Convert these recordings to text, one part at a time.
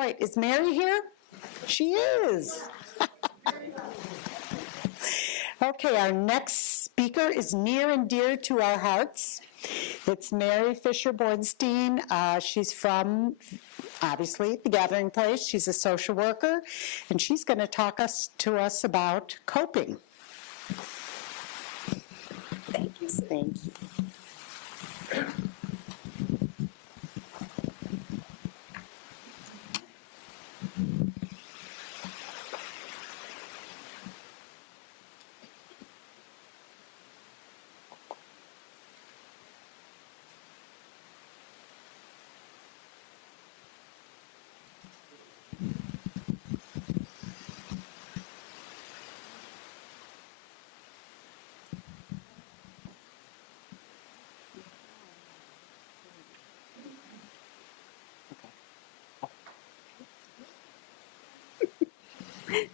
right, is Mary here? She is. Okay, our next speaker is near and dear to our hearts. It's Mary Fisher Bornstein. She's from, obviously, the Gathering Place. She's a social worker, and she's going to talk to us about coping. Thank you. Thank you.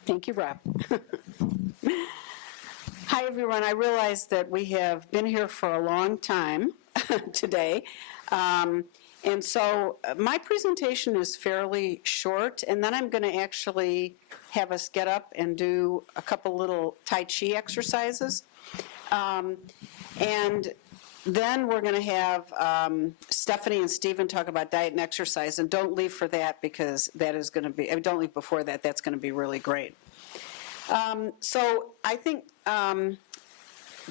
Thank you, Rob. Hi, everyone. I realize that we have been here for a long time today. And so my presentation is fairly short, and then I'm going to actually have us get up and do a couple little Tai Chi exercises. And then we're going to have Stephanie and Stephen talk about diet and exercise, and don't leave for that because that is going to be, don't leave before that, that's going to be really great. So I think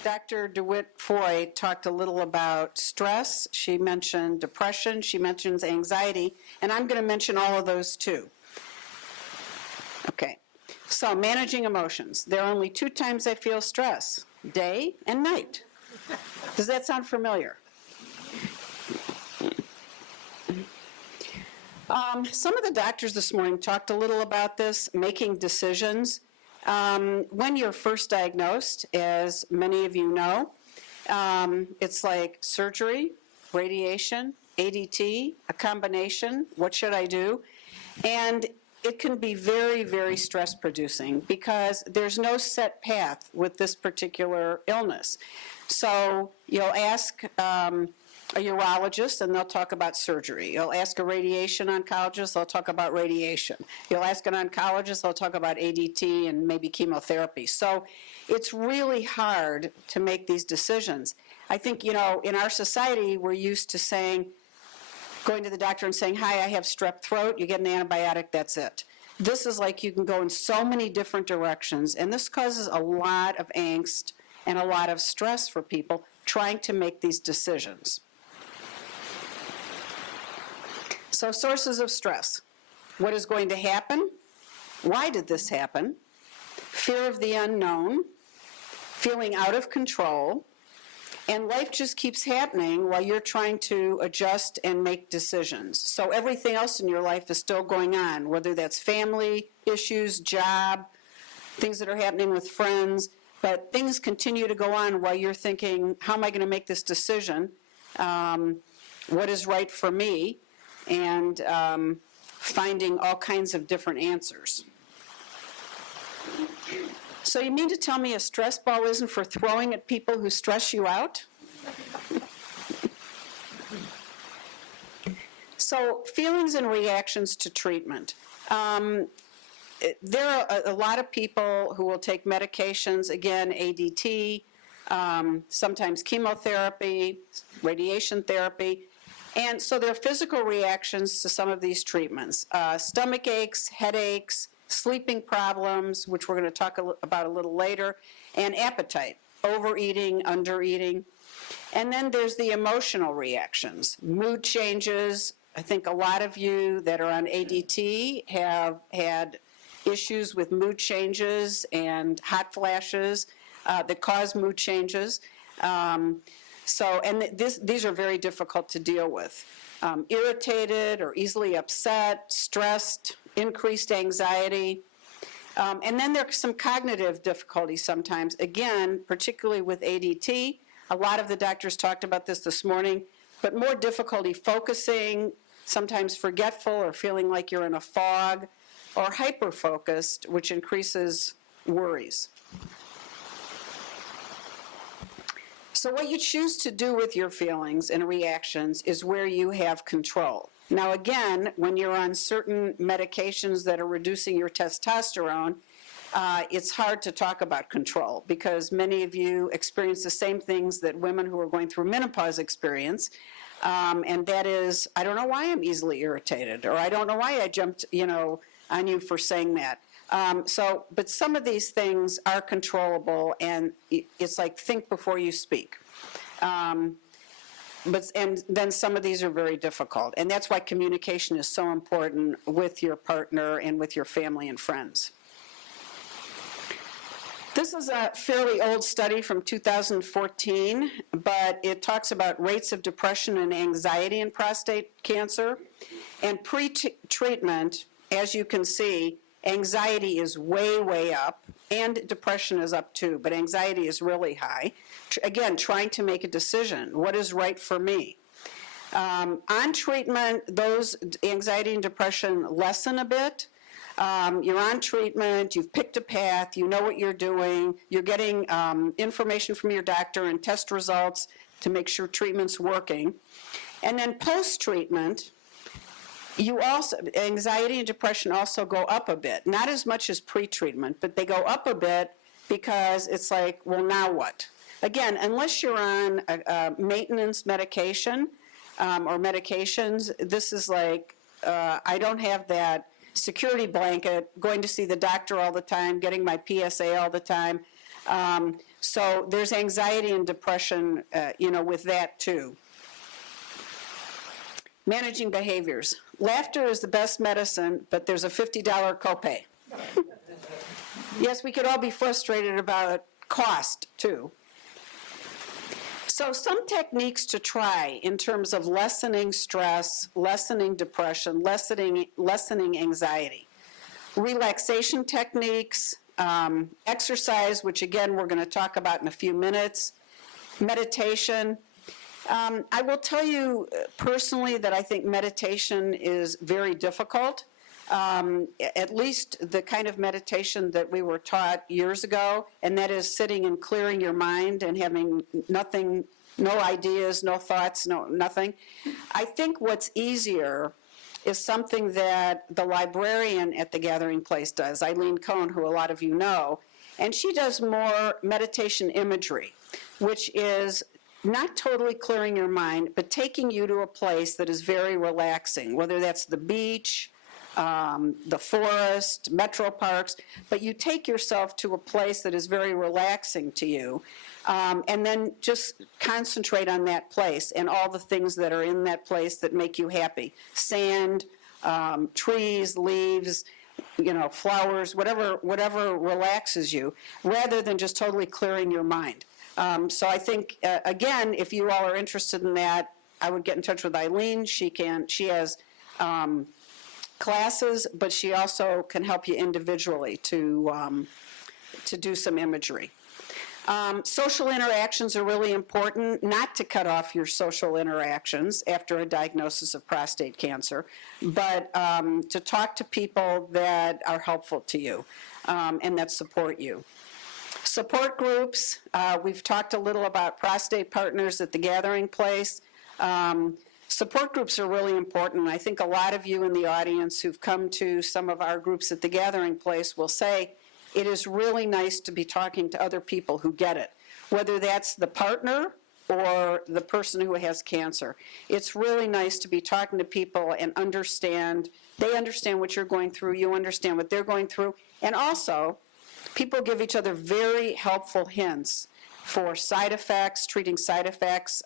Dr. DeWitt-Foy talked a little about stress. She mentioned depression. She mentions anxiety. And I'm going to mention all of those too. Okay. So managing emotions. There are only 2 times I feel stress, day and night. Does that sound familiar? Some of the doctors this morning talked a little about this, making decisions. When you're first diagnosed, as many of you know, it's like surgery, radiation, ADT, a combination, what should I do? And it can be very, very stress-producing because there's no set path with this particular illness. So you'll ask a urologist, and they'll talk about surgery. You'll ask a radiation oncologist, they'll talk about radiation. You'll ask an oncologist, they'll talk about ADT and maybe chemotherapy. So it's really hard to make these decisions. I think, you know, in our society, we're used to saying, going to the doctor and saying, hi, I have strep throat, you get an antibiotic, that's it. This is like you can go in so many different directions, and this causes a lot of angst and a lot of stress for people trying to make these decisions. So sources of stress. What is going to happen? Why did this happen? Fear of the unknown, feeling out of control, and life just keeps happening while you're trying to adjust and make decisions. So everything else in your life is still going on, whether that's family issues, job, things that are happening with friends, but things continue to go on while you're thinking, how am I going to make this decision? What is right for me? And finding all kinds of different answers. So you mean to tell me a stress ball isn't for throwing at people who stress you out? So feelings and reactions to treatment. There are a lot of people who will take medications, again, ADT, sometimes chemotherapy, radiation therapy. And so there are physical reactions to some of these treatments. Stomach aches, headaches, sleeping problems, which we're going to talk about a little later, and appetite, overeating, undereating. And then there's the emotional reactions, mood changes. I think a lot of you that are on ADT have had issues with mood changes and hot flashes that cause mood changes. These are very difficult to deal with. Irritated or easily upset, stressed, increased anxiety. And then there's some cognitive difficulties sometimes. Again, particularly with ADT, a lot of the doctors talked about this morning, but more difficulty focusing, sometimes forgetful or feeling like you're in a fog, or hyper-focused, which increases worries. So what you choose to do with your feelings and reactions is where you have control. Now again, when you're on certain medications that are reducing your testosterone, it's hard to talk about control because many of you experience the same things that women who are going through menopause experience. And that is, I don't know why I'm easily irritated, or I don't know why I jumped, on you for saying that. But some of these things are controllable, and it's like think before you speak. And then some of these are very difficult, and that's why communication is so important with your partner and with your family and friends. This is a fairly old study from 2014, but it talks about rates of depression and anxiety in prostate cancer. And pre-treatment, as you can see, anxiety is way, way up, and depression is up too, but anxiety is really high. Again, trying to make a decision. What is right for me? On treatment, those anxiety and depression lessen a bit. You're on treatment, you've picked a path, you know what you're doing, you're getting information from your doctor and test results to make sure treatment's working. And then post-treatment, anxiety and depression also go up a bit. Not as much as pre-treatment, but they go up a bit because it's like, well, now what? Again, unless you're on maintenance medication or medications, this is like, I don't have that security blanket, going to see the doctor all the time, getting my PSA all the time. So there's anxiety and depression, with that too. Managing behaviors. Laughter is the best medicine, but there's a $50 copay. Yes, we could all be frustrated about cost too. So some techniques to try in terms of lessening stress, lessening depression, lessening anxiety. Relaxation techniques, exercise, which again we're going to talk about in a few minutes, meditation. I will tell you personally that I think meditation is very difficult. At least the kind of meditation that we were taught years ago, and that is sitting and clearing your mind and having nothing, no ideas, no thoughts, nothing. I think what's easier is something that the librarian at the Gathering Place does, Eileen Cohn, who a lot of you know, and she does more meditation imagery, which is not totally clearing your mind, but taking you to a place that is very relaxing, whether that's the beach, the forest, metro parks, but you take yourself to a place that is very relaxing to you, and then just concentrate on that place and all the things that are in that place that make you happy. Sand, trees, leaves, flowers, whatever relaxes you, rather than just totally clearing your mind. So I think, again, if you all are interested in that, I would get in touch with Eileen. She has classes, but she also can help you individually to do some imagery. Social interactions are really important, not to cut off your social interactions after a diagnosis of prostate cancer, but to talk to people that are helpful to you and that support you. Support groups, we've talked a little about prostate partners at the Gathering Place. Support groups are really important. I think a lot of you in the audience who've come to some of our groups at the Gathering Place will say, it is really nice to be talking to other people who get it, whether that's the partner or the person who has cancer. It's really nice to be talking to people and they understand what you're going through, you understand what they're going through, and also people give each other very helpful hints for side effects, treating side effects.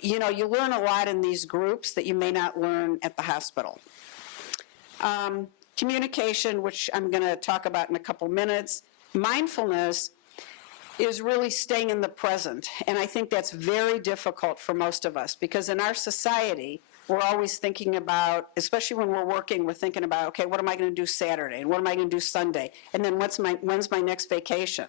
You learn a lot in these groups that you may not learn at the hospital. Communication, which I'm going to talk about in a couple minutes. Mindfulness is really staying in the present, and I think that's very difficult for most of us because in our society, we're always thinking about, especially when we're working, we're thinking about, okay, what am I going to do Saturday, and what am I going to do Sunday, and then when's my next vacation?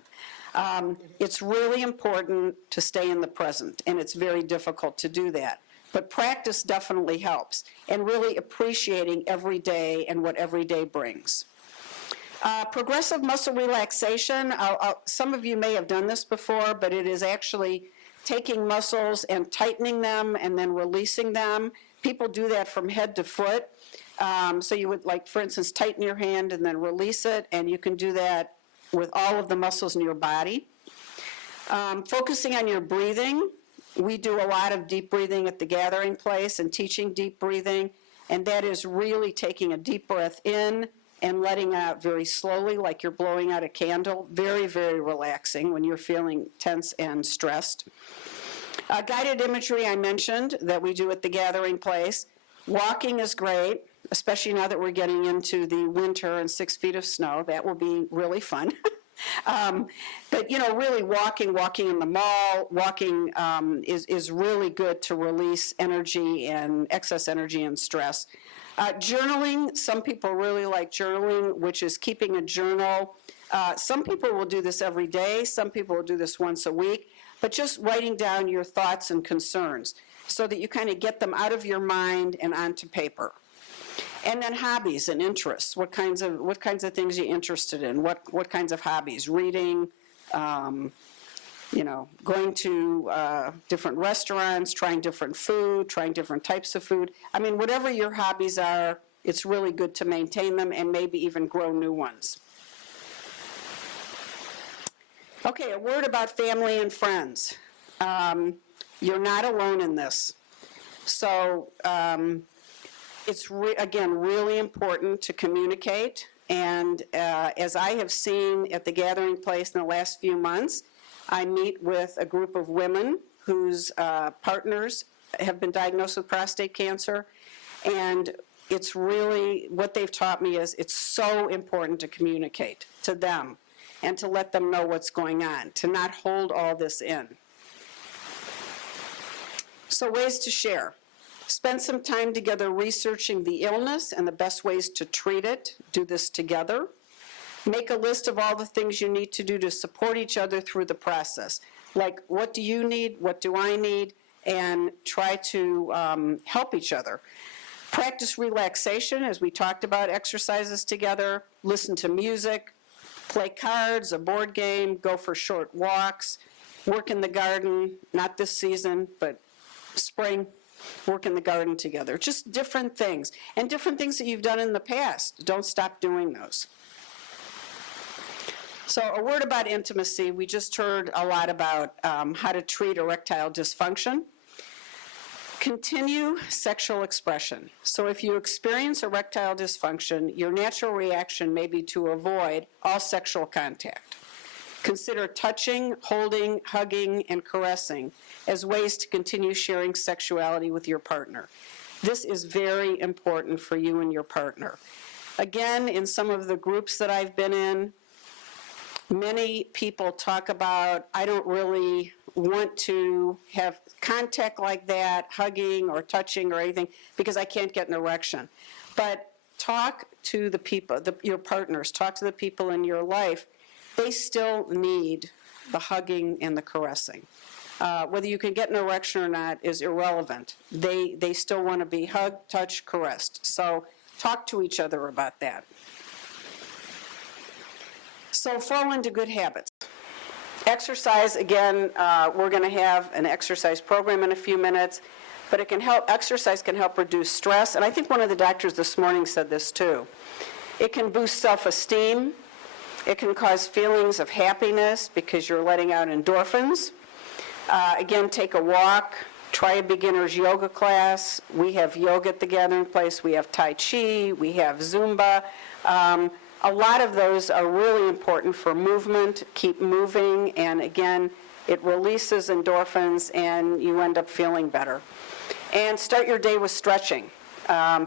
It's really important to stay in the present, and it's very difficult to do that. But practice definitely helps, and really appreciating every day and what every day brings. Progressive muscle relaxation, some of you may have done this before, but it is actually taking muscles and tightening them and then releasing them. people do that from head to foot. So you would, like, for instance, tighten your hand and then release it, and you can do that with all of the muscles in your body. Focusing on your breathing. We do a lot of deep breathing at the gathering place and teaching deep breathing, and that is really taking a deep breath in and letting out very slowly, like you're blowing out a candle. Very, very relaxing when you're feeling tense and stressed. Guided imagery I mentioned that we do at the gathering place. Walking is great, especially now that we're getting into the winter and 6 feet of snow. That will be really fun. But, you know, really walking in the mall, walking is really good to release energy and excess energy and stress. Journaling, some people really like journaling, which is keeping a journal. Some people will do this every day. Some people will do this once a week. But just writing down your thoughts and concerns so that you kind of get them out of your mind and onto paper. And then hobbies and interests. What kinds of things you're interested in? What kinds of hobbies? Reading, you know, going to different restaurants, trying different food, trying different types of food. I mean, whatever your hobbies are, it's really good to maintain them and maybe even grow new ones. Okay, a word about family and friends. You're not alone in this. So it's, again, really important to communicate. And as I have seen at the gathering place in the last few months, I meet with a group of women whose partners have been diagnosed with prostate cancer. And it's really, what they've taught me is it's so important to communicate to them and to let them know what's going on, to not hold all this in. So ways to share. Spend some time together researching the illness and the best ways to treat it. Do this together. Make a list of all the things you need to do to support each other through the process. Like, what do you need? What do I need? And try to help each other. Practice relaxation, as we talked about, exercises together. Listen to music. Play cards, a board game. Go for short walks. Work in the garden, not this season, but spring. Work in the garden together. Just different things. And different things that you've done in the past. Don't stop doing those. So a word about intimacy. We just heard a lot about how to treat erectile dysfunction. Continue sexual expression. So if you experience erectile dysfunction, your natural reaction may be to avoid all sexual contact. Consider touching, holding, hugging, and caressing as ways to continue sharing sexuality with your partner. This is very important for you and your partner. Again, in some of the groups that I've been in, many people talk about, I don't really want to have contact like that, hugging or touching or anything, because I can't get an erection. But talk to the people, your partners, talk to the people in your life. They still need the hugging and the caressing. Whether you can get an erection or not is irrelevant. They still want to be hugged, touched, caressed. So talk to each other about that. So fall into good habits. Exercise, again, we're going to have an exercise program in a few minutes, but it can help, exercise can help reduce stress, and I think one of the doctors this morning said this too. It can boost self-esteem. It can cause feelings of happiness because you're letting out endorphins. Again, take a walk. Try a beginner's yoga class. We have yoga at the gathering place. We have Tai Chi. We have Zumba. A lot of those are really important for movement. Keep moving, and again, it releases endorphins, and you end up feeling better. And start your day with stretching.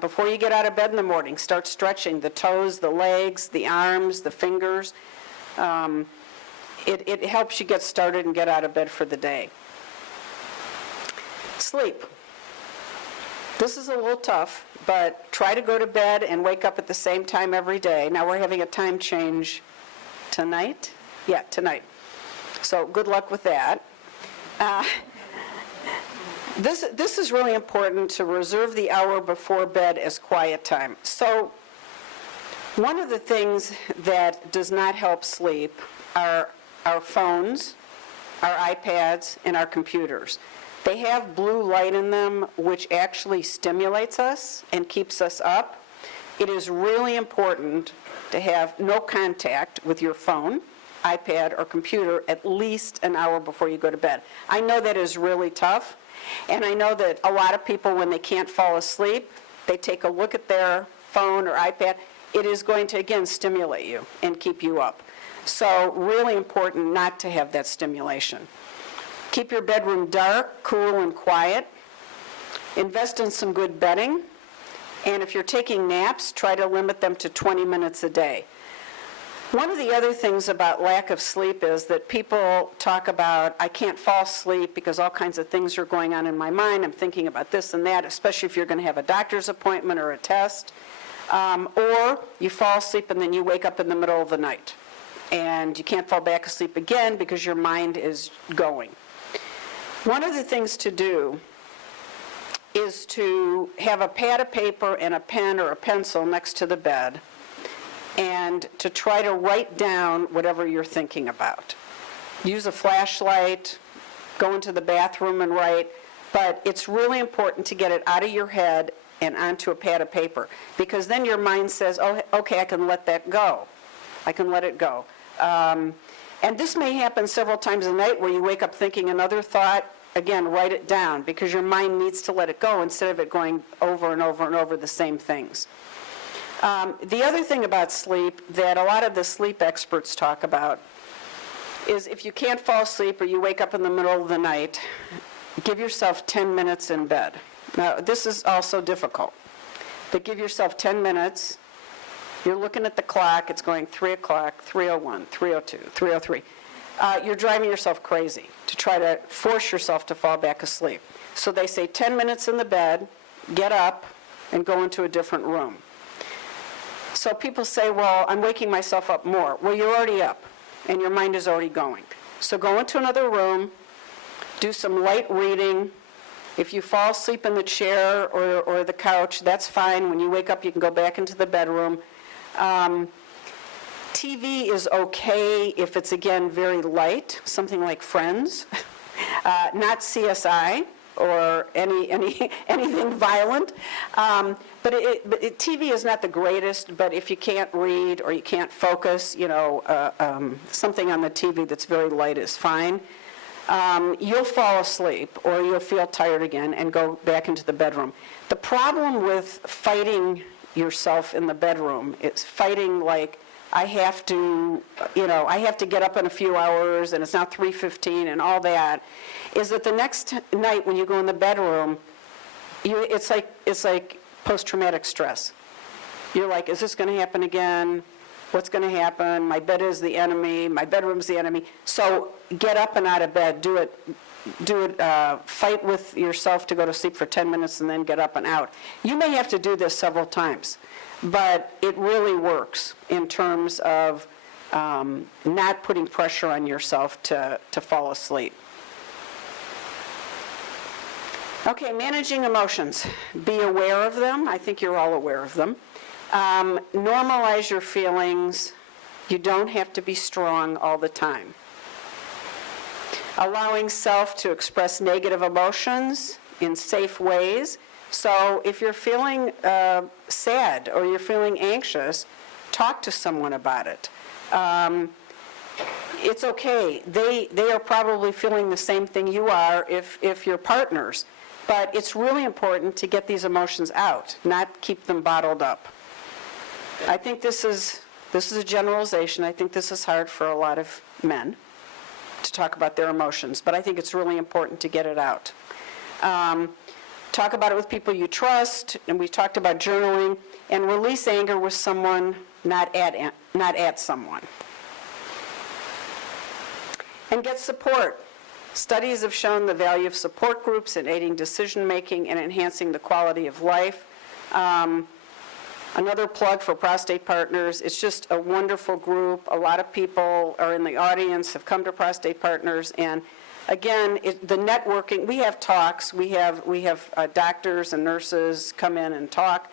Before you get out of bed in the morning, start stretching the toes, the legs, the arms, the fingers. It helps you get started and get out of bed for the day. Sleep. This is a little tough, but try to go to bed and wake up at the same time every day. Now we're having a time change tonight. Yeah, tonight. So good luck with that. This is really important, to reserve the hour before bed as quiet time. So one of the things that does not help sleep are our phones, our iPads, and our computers. They have blue light in them, which actually stimulates us and keeps us up. It is really important to have no contact with your phone, iPad, or computer at least an hour before you go to bed. I know that is really tough, and I know that a lot of people, when they can't fall asleep, they take a look at their phone or iPad. It is going to, again, stimulate you and keep you up. So really important not to have that stimulation. Keep your bedroom dark, cool, and quiet. Invest in some good bedding. And if you're taking naps, try to limit them to 20 minutes a day. One of the other things about lack of sleep is that people talk about, I can't fall asleep because all kinds of things are going on in my mind. I'm thinking about this and that, especially if you're going to have a doctor's appointment or a test. Or you fall asleep and then you wake up in the middle of the night. And you can't fall back asleep again because your mind is going. One of the things to do is to have a pad of paper and a pen or a pencil next to the bed and to try to write down whatever you're thinking about. Use a flashlight, go into the bathroom and write, but it's really important to get it out of your head and onto a pad of paper, because then your mind says, oh, okay, I can let that go. I can let it go. And this may happen several times a night where you wake up thinking another thought. Again, write it down, because your mind needs to let it go instead of it going over and over and over the same things. The other thing about sleep that a lot of the sleep experts talk about is if you can't fall asleep or you wake up in the middle of the night, give yourself 10 minutes in bed. Now, this is also difficult, but give yourself 10 minutes. You're looking at the clock. It's going 3 o'clock, 3:01, 3:02, 3:03. You're driving yourself crazy to try to force yourself to fall back asleep. So they say 10 minutes in the bed, get up, and go into a different room. So people say, well, I'm waking myself up more. Well, you're already up, and your mind is already going. So go into another room, do some light reading. If you fall asleep in the chair or the couch, that's fine. When you wake up, you can go back into the bedroom. TV is okay if it's, again, very light, something like Friends, not CSI or anything violent. But TV is not the greatest, but if you can't read or you can't focus, something on the TV that's very light is fine. You'll fall asleep or you'll feel tired again and go back into the bedroom. The problem with fighting yourself in the bedroom is fighting like, I have to get up in a few hours and it's now 3:15 and all that, is that the next night when you go in the bedroom, it's like post-traumatic stress. You're like, is this going to happen again? What's going to happen? My bed is the enemy. My bedroom's the enemy. So get up and out of bed. Do it. Fight with yourself to go to sleep for 10 minutes and then get up and out. You may have to do this several times, but it really works in terms of not putting pressure on yourself to fall asleep. Okay, managing emotions. Be aware of them. I think you're all aware of them. Normalize your feelings. You don't have to be strong all the time. Allowing self to express negative emotions in safe ways. So if you're feeling sad or you're feeling anxious, talk to someone about it. It's okay. They are probably feeling the same thing you are if you're partners. But it's really important to get these emotions out, not keep them bottled up. I think this is a generalization. I think this is hard for a lot of men to talk about their emotions, but I think it's really important to get it out. Talk about it with people you trust, and we talked about journaling, and release anger with someone, not at someone. And get support. Studies have shown the value of support groups in aiding decision-making and enhancing the quality of life. Another plug for Prostate Partners. It's just a wonderful group. A lot of people are in the audience, have come to Prostate Partners, and again, the networking. We have talks. We have doctors and nurses come in and talk,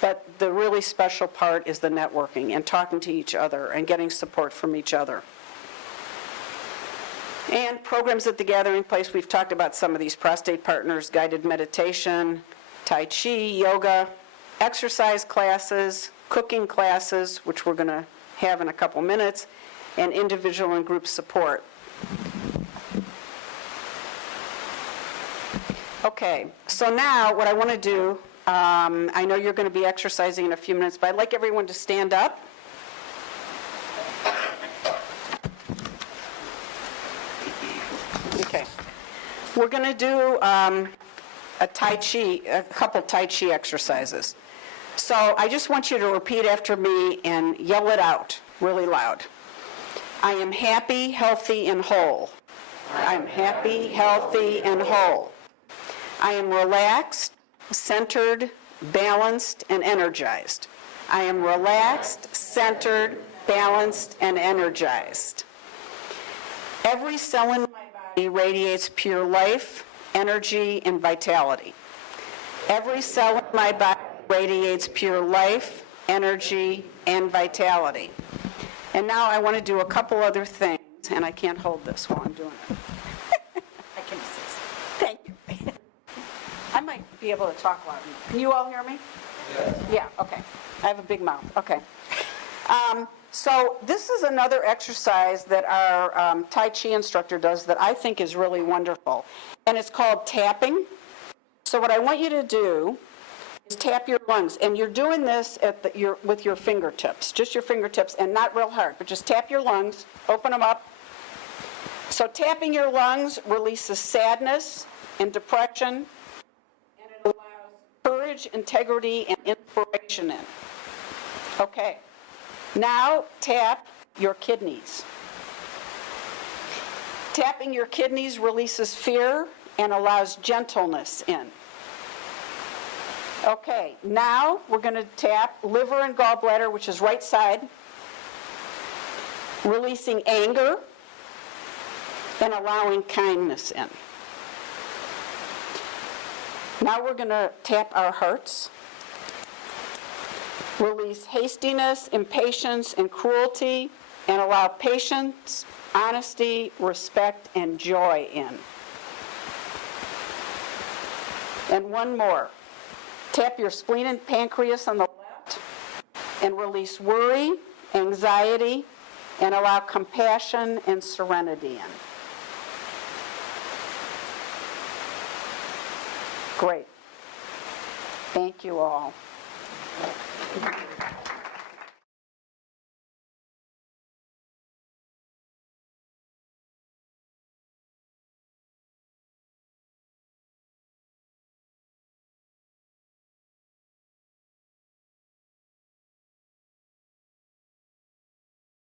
but the really special part is the networking and talking to each other and getting support from each other. And programs at the Gathering Place, we've talked about some of these: prostate partners, guided meditation, Tai Chi, yoga, exercise classes, cooking classes, which we're going to have in a couple minutes, and individual and group support. Okay, so now what I want to do, I know you're going to be exercising in a few minutes, but I'd like everyone to stand up. Okay. We're going to do a couple Tai Chi exercises. So I just want you to repeat after me and yell it out really loud. I am happy, healthy, and whole. I'm happy, healthy, and whole. I am relaxed, centered, balanced, and energized. I am relaxed, centered, balanced, and energized. Every cell in my body radiates pure life, energy, and vitality. Every cell in my body radiates pure life, energy, and vitality. And now I want to do a couple other things, and I can't hold this while I'm doing it. I can assist. Thank you. I might be able to talk louder. Can you all hear me? Yes. Yeah, okay. I have a big mouth. Okay. So this is another exercise that our Tai Chi instructor does that I think is really wonderful. And it's called tapping. So what I want you to do is tap your lungs. And you're doing this with your fingertips, just your fingertips, and not real hard, but just tap your lungs, open them up. So tapping your lungs releases sadness and depression, and it allows courage, integrity, and inspiration in. Okay. Now tap your kidneys. Tapping your kidneys releases fear and allows gentleness in. Okay, now we're going to tap liver and gallbladder, which is right side, releasing anger and allowing kindness in. Now we're going to tap our hearts. Release hastiness, impatience, and cruelty, and allow patience, honesty, respect, and joy in. And one more. Tap your spleen and pancreas on the left, and release worry, anxiety, and allow compassion and serenity in. Great. Thank you all. Thank you.